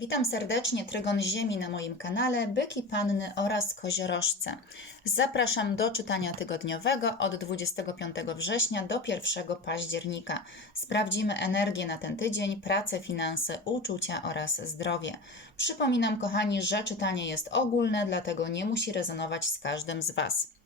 Witam serdecznie Trygon Ziemi na moim kanale Byki Panny oraz Koziorożce. Zapraszam do czytania tygodniowego od 25 września do 1 października. Sprawdzimy energię na ten tydzień, pracę, finanse, uczucia oraz zdrowie. Przypominam kochani, że czytanie jest ogólne, dlatego nie musi rezonować z każdym z Was.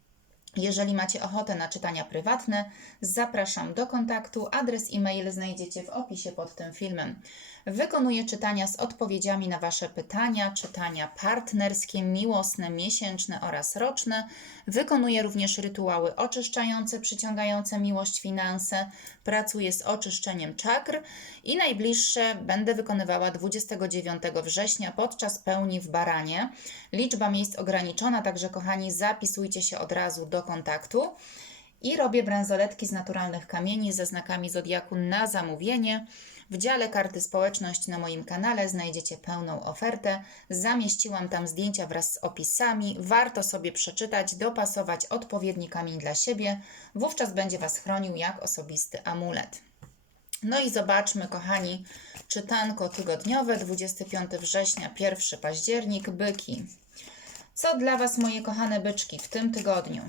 Jeżeli macie ochotę na czytania prywatne, zapraszam do kontaktu. Adres e-mail znajdziecie w opisie pod tym filmem. Wykonuję czytania z odpowiedziami na Wasze pytania, czytania partnerskie, miłosne, miesięczne oraz roczne. Wykonuję również rytuały oczyszczające, przyciągające miłość, finanse. Pracuję z oczyszczeniem czakr i najbliższe będę wykonywała 29 września podczas pełni w Baranie. Liczba miejsc ograniczona, także kochani, zapisujcie się od razu do kontaktu. I robię bransoletki z naturalnych kamieni ze znakami zodiaku na zamówienie. W dziale karty społeczność na moim kanale znajdziecie pełną ofertę. Zamieściłam tam zdjęcia wraz z opisami. Warto sobie przeczytać, dopasować odpowiedni kamień dla siebie. Wówczas będzie Was chronił jak osobisty amulet. No i zobaczmy, kochani, czytanko tygodniowe 25 września, 1 październik, byki. Co dla Was, moje kochane byczki, w tym tygodniu?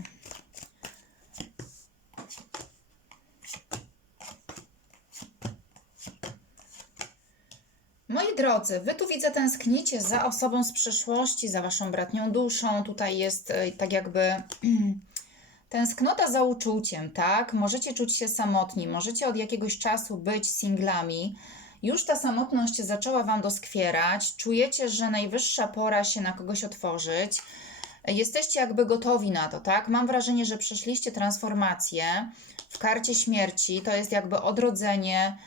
Moi drodzy, wy tu widzę tęsknicie za osobą z przeszłości, za waszą bratnią duszą. Tutaj jest e, tak jakby tęsknota za uczuciem, tak? Możecie czuć się samotni, możecie od jakiegoś czasu być singlami. Już ta samotność zaczęła wam doskwierać. Czujecie, że najwyższa pora się na kogoś otworzyć. Jesteście jakby gotowi na to, tak? Mam wrażenie, że przeszliście transformację w karcie śmierci. To jest jakby odrodzenie,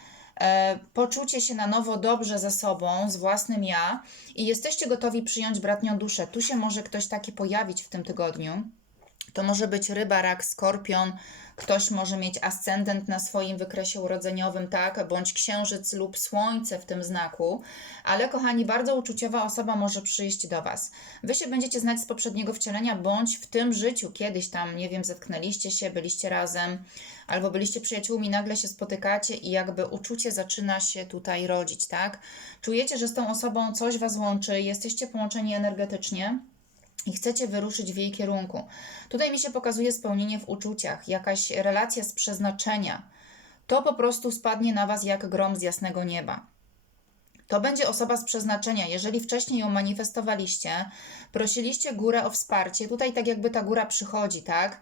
e, poczucie się na nowo dobrze ze sobą, z własnym ja i jesteście gotowi przyjąć bratnią duszę. Tu się może ktoś taki pojawić w tym tygodniu. To może być ryba, rak, skorpion. Ktoś może mieć ascendent na swoim wykresie urodzeniowym, tak, bądź księżyc lub słońce w tym znaku. Ale, kochani, bardzo uczuciowa osoba może przyjść do Was. Wy się będziecie znać z poprzedniego wcielenia, bądź w tym życiu kiedyś tam, nie wiem, zetknęliście się, byliście razem, albo byliście przyjaciółmi, nagle się spotykacie i jakby uczucie zaczyna się tutaj rodzić, tak? Czujecie, że z tą osobą coś Was łączy, jesteście połączeni energetycznie i chcecie wyruszyć w jej kierunku. Tutaj mi się pokazuje spełnienie w uczuciach, jakaś relacja z przeznaczenia. To po prostu spadnie na Was jak grom z jasnego nieba. To będzie osoba z przeznaczenia. Jeżeli wcześniej ją manifestowaliście, prosiliście górę o wsparcie, tutaj tak jakby ta góra przychodzi, tak?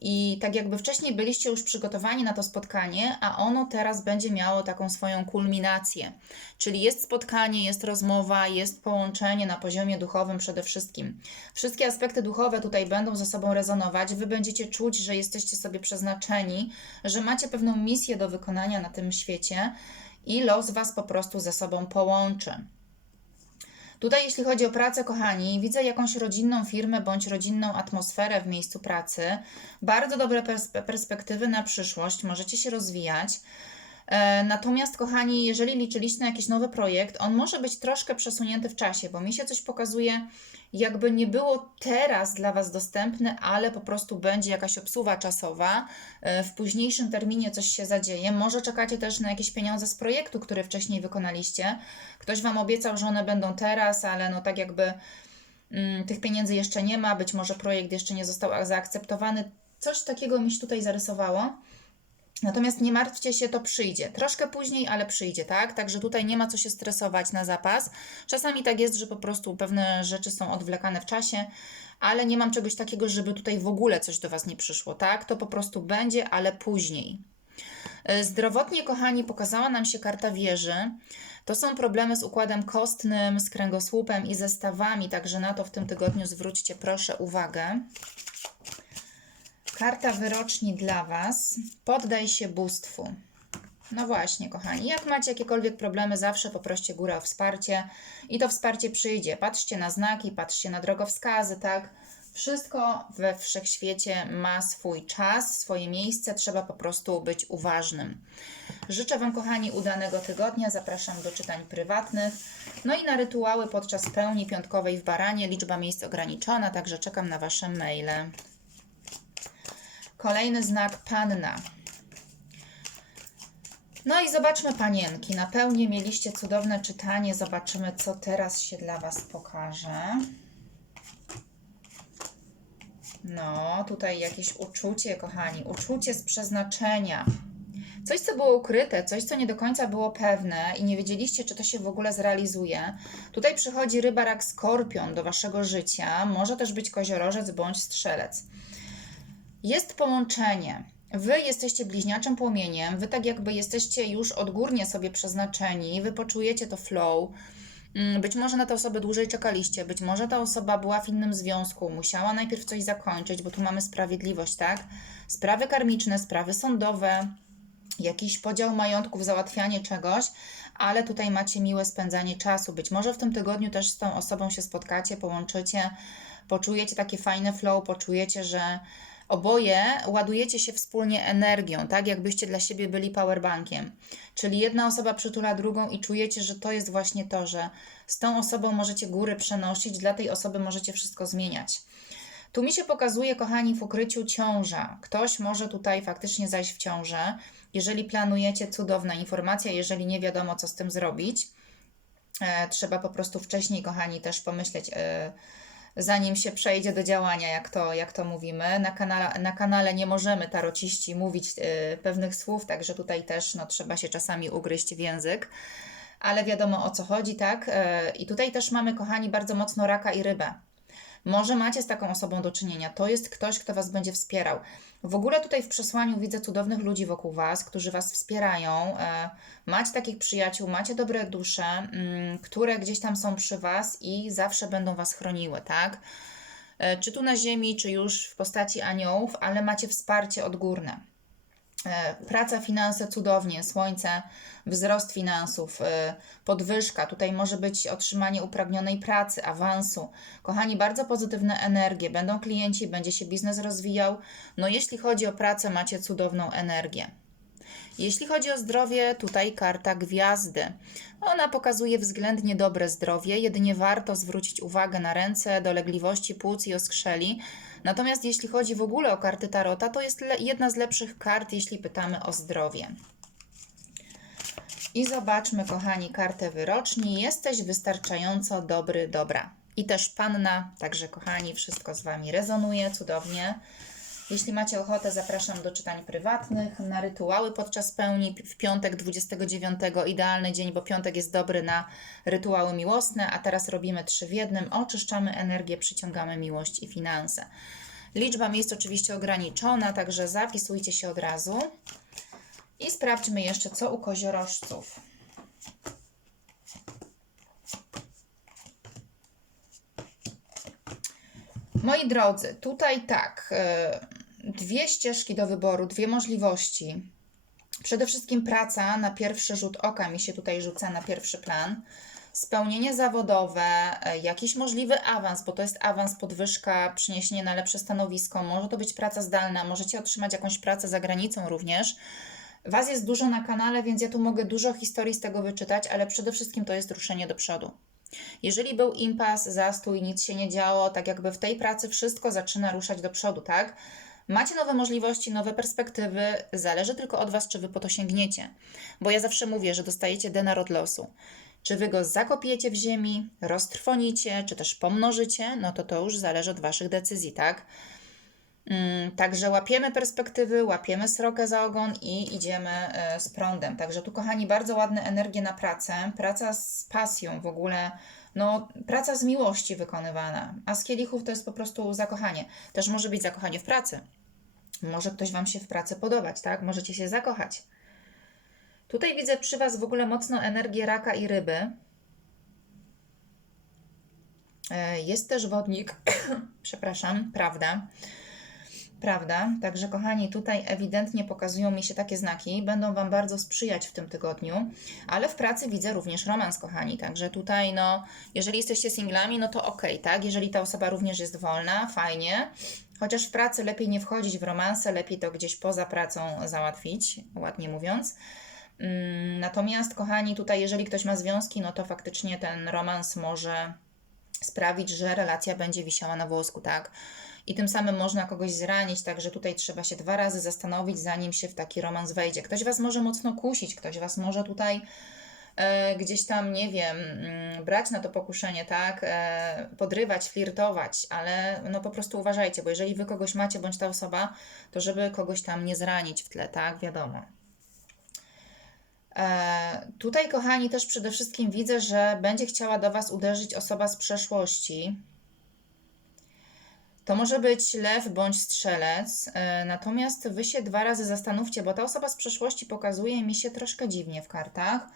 I tak jakby wcześniej byliście już przygotowani na to spotkanie, a ono teraz będzie miało taką swoją kulminację. Czyli jest spotkanie, jest rozmowa, jest połączenie na poziomie duchowym przede wszystkim. Wszystkie aspekty duchowe tutaj będą ze sobą rezonować. Wy będziecie czuć, że jesteście sobie przeznaczeni, że macie pewną misję do wykonania na tym świecie i los Was po prostu ze sobą połączy. Tutaj, jeśli chodzi o pracę, kochani, widzę jakąś rodzinną firmę bądź rodzinną atmosferę w miejscu pracy. Bardzo dobre perspe- perspektywy na przyszłość, możecie się rozwijać. E, Natomiast, kochani, jeżeli liczyliście na jakiś nowy projekt, on może być troszkę przesunięty w czasie, bo mi się coś pokazuje, jakby nie było teraz dla Was dostępne, ale po prostu będzie jakaś obsuwa czasowa. E, W późniejszym terminie coś się zadzieje. Może czekacie też na jakieś pieniądze z projektu, który wcześniej wykonaliście. Ktoś Wam obiecał, że one będą teraz, ale no tak jakby mm, tych pieniędzy jeszcze nie ma, być może projekt jeszcze nie został zaakceptowany. Coś takiego mi się tutaj zarysowało. Natomiast nie martwcie się, to przyjdzie. Troszkę później, ale przyjdzie, tak? Także tutaj nie ma co się stresować na zapas. Czasami tak jest, że po prostu pewne rzeczy są odwlekane w czasie, ale nie mam czegoś takiego, żeby tutaj w ogóle coś do Was nie przyszło, tak? To po prostu będzie, ale później. E, Zdrowotnie, kochani, pokazała nam się karta wieży. To są problemy z układem kostnym, z kręgosłupem i ze stawami, także na to w tym tygodniu zwróćcie proszę uwagę. Karta wyroczni dla Was. Poddaj się bóstwu. No właśnie, kochani, jak macie jakiekolwiek problemy, zawsze poproście górę o wsparcie i to wsparcie przyjdzie. Patrzcie na znaki, patrzcie na drogowskazy, tak? Wszystko we wszechświecie ma swój czas, swoje miejsce, trzeba po prostu być uważnym. Życzę Wam, kochani, udanego tygodnia. Zapraszam do czytań prywatnych. No i na rytuały podczas pełni piątkowej w Baranie. Liczba miejsc ograniczona, także czekam na Wasze maile. Kolejny znak panna. No i zobaczmy panienki. Na pełni mieliście cudowne czytanie. Zobaczymy, co teraz się dla Was pokaże. No, tutaj jakieś uczucie, kochani. Uczucie z przeznaczenia. Coś, co było ukryte, coś, co nie do końca było pewne i nie wiedzieliście, czy to się w ogóle zrealizuje. Tutaj przychodzi ryba, rak, skorpion do waszego życia. Może też być koziorożec bądź strzelec. Jest połączenie. Wy jesteście bliźniaczym płomieniem, wy tak jakby jesteście już odgórnie sobie przeznaczeni, wy poczujecie to flow. Mm, Być może na tę osobę dłużej czekaliście, być może ta osoba była w innym związku, musiała najpierw coś zakończyć, bo tu mamy sprawiedliwość, tak? Sprawy karmiczne, sprawy sądowe, jakiś podział majątków, załatwianie czegoś, ale tutaj macie miłe spędzanie czasu. Być może w tym tygodniu też z tą osobą się spotkacie, połączycie, poczujecie takie fajne flow, poczujecie, że oboje ładujecie się wspólnie energią, tak jakbyście dla siebie byli powerbankiem. Czyli jedna osoba przytula drugą i czujecie, że to jest właśnie to, że z tą osobą możecie góry przenosić, dla tej osoby możecie wszystko zmieniać. Tu mi się pokazuje, kochani, w ukryciu ciąża. Ktoś może tutaj faktycznie zajść w ciążę. Jeżeli planujecie, cudowna informacja, jeżeli nie wiadomo, co z tym zrobić, e, trzeba po prostu wcześniej, kochani, też pomyśleć, e, zanim się przejdzie do działania, jak to, jak to mówimy. Na kanale, na kanale nie możemy tarociści mówić e, pewnych słów, także tutaj też no, trzeba się czasami ugryźć w język. Ale wiadomo o co chodzi, tak? E, I tutaj też mamy, kochani, bardzo mocno raka i rybę. Może macie z taką osobą do czynienia. To jest ktoś, kto Was będzie wspierał. W ogóle tutaj w przesłaniu widzę cudownych ludzi wokół Was, którzy Was wspierają. E, Macie takich przyjaciół, macie dobre dusze, mm, które gdzieś tam są przy Was i zawsze będą Was chroniły, tak? E, Czy tu na ziemi, czy już w postaci aniołów, ale macie wsparcie odgórne. E, Praca, finanse cudownie, słońce, wzrost finansów, e, podwyżka. Tutaj może być otrzymanie upragnionej pracy, awansu. Kochani, bardzo pozytywne energie. Będą klienci, będzie się biznes rozwijał. No, jeśli chodzi o pracę, macie cudowną energię. Jeśli chodzi o zdrowie, tutaj karta gwiazdy. Ona pokazuje względnie dobre zdrowie, jedynie warto zwrócić uwagę na ręce, dolegliwości płuc i oskrzeli. Natomiast jeśli chodzi w ogóle o karty Tarota, to jest jedna z lepszych kart, jeśli pytamy o zdrowie. I zobaczmy, kochani, kartę wyroczni. Jesteś wystarczająco dobry, dobra. I też panna, także kochani, wszystko z Wami rezonuje cudownie. Jeśli macie ochotę, zapraszam do czytań prywatnych, na rytuały podczas pełni w piątek 29. Idealny dzień, bo piątek jest dobry na rytuały miłosne, a teraz robimy trzy w jednym. Oczyszczamy energię, przyciągamy miłość i finanse. Liczba miejsc oczywiście ograniczona, także zapisujcie się od razu. I sprawdźmy jeszcze, co u koziorożców. Moi drodzy, tutaj tak, e, dwie ścieżki do wyboru, dwie możliwości. Przede wszystkim praca na pierwszy rzut oka mi się tutaj rzuca na pierwszy plan. Spełnienie zawodowe, e, jakiś możliwy awans, bo to jest awans, podwyżka, przyniesienie na lepsze stanowisko. Może to być praca zdalna, możecie otrzymać jakąś pracę za granicą również. Was jest dużo na kanale, więc ja tu mogę dużo historii z tego wyczytać, ale przede wszystkim to jest ruszenie do przodu. Jeżeli był impas, zastój, nic się nie działo, tak jakby w tej pracy wszystko zaczyna ruszać do przodu, tak? Macie nowe możliwości, nowe perspektywy, zależy tylko od Was, czy Wy po to sięgniecie. Bo ja zawsze mówię, że dostajecie denar od losu. Czy Wy go zakopiecie w ziemi, roztrwonicie, czy też pomnożycie, no to to już zależy od Waszych decyzji, tak? Mm, Także łapiemy perspektywy, łapiemy srokę za ogon i idziemy e, z prądem. Także tu, kochani, bardzo ładne energie na pracę. Praca z pasją w ogóle, no, praca z miłości wykonywana. A z kielichów to jest po prostu zakochanie. Też może być zakochanie w pracy. Może ktoś Wam się w pracy podobać, tak? Możecie się zakochać. Tutaj widzę przy Was w ogóle mocno energię raka i ryby. E, Jest też wodnik, przepraszam, prawda? Prawda? Także, kochani, tutaj ewidentnie pokazują mi się takie znaki. Będą Wam bardzo sprzyjać w tym tygodniu, ale w pracy widzę również romans, kochani. Także tutaj, no, jeżeli jesteście singlami, no to ok, tak? Jeżeli ta osoba również jest wolna, fajnie. Chociaż w pracy lepiej nie wchodzić w romanse, lepiej to gdzieś poza pracą załatwić, ładnie mówiąc. Mm, Natomiast, kochani, tutaj, jeżeli ktoś ma związki, no to faktycznie ten romans może sprawić, że relacja będzie wisiała na włosku, tak? I tym samym można kogoś zranić, także tutaj trzeba się dwa razy zastanowić, zanim się w taki romans wejdzie. Ktoś Was może mocno kusić, ktoś Was może tutaj e, gdzieś tam, nie wiem, mm, brać na to pokuszenie, tak, e, podrywać, flirtować, ale no po prostu uważajcie, bo jeżeli Wy kogoś macie, bądź ta osoba, to żeby kogoś tam nie zranić w tle, tak, wiadomo. E, Tutaj, kochani, też przede wszystkim widzę, że będzie chciała do Was uderzyć osoba z przeszłości. To może być lew bądź strzelec, e, natomiast Wy się dwa razy zastanówcie, bo ta osoba z przeszłości pokazuje mi się troszkę dziwnie w kartach.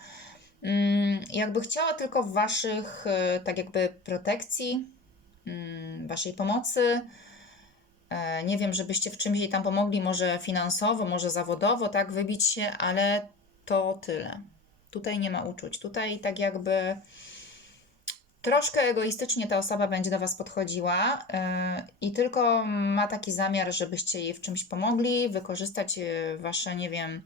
Mm, Jakby chciała tylko Waszych, e, tak jakby protekcji, mm, Waszej pomocy. E, Nie wiem, żebyście w czymś jej tam pomogli, może finansowo, może zawodowo, tak, wybić się, ale to tyle. Tutaj nie ma uczuć. Tutaj tak jakby troszkę egoistycznie ta osoba będzie do Was podchodziła yy, i tylko ma taki zamiar, żebyście jej w czymś pomogli, wykorzystać yy, Wasze, nie wiem,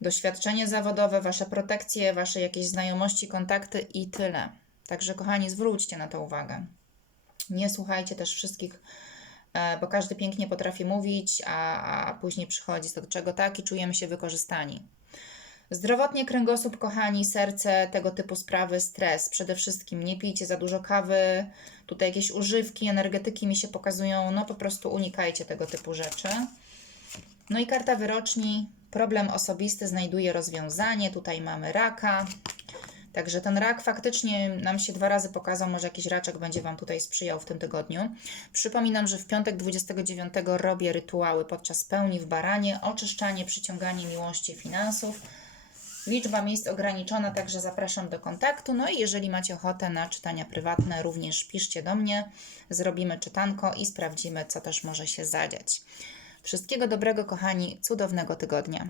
doświadczenie zawodowe, Wasze protekcje, Wasze jakieś znajomości, kontakty i tyle. Także, kochani, zwróćcie na to uwagę. Nie słuchajcie też wszystkich, e, bo każdy pięknie potrafi mówić, a, a później przychodzi do czego tak i czujemy się wykorzystani. Zdrowotnie kręgosłup, kochani, serce, tego typu sprawy, stres. Przede wszystkim nie pijcie za dużo kawy, tutaj jakieś używki, energetyki mi się pokazują, no po prostu unikajcie tego typu rzeczy. No i karta wyroczni, problem osobisty znajduje rozwiązanie, tutaj mamy raka. Także ten rak faktycznie nam się dwa razy pokazał, może jakiś raczek będzie Wam tutaj sprzyjał w tym tygodniu. Przypominam, że w piątek 29 robię rytuały podczas pełni w baranie, oczyszczanie, przyciąganie miłości, finansów. Liczba miejsc ograniczona, także zapraszam do kontaktu. No i jeżeli macie ochotę na czytania prywatne, również piszcie do mnie. Zrobimy czytanko i sprawdzimy, co też może się zadziać. Wszystkiego dobrego, kochani, cudownego tygodnia.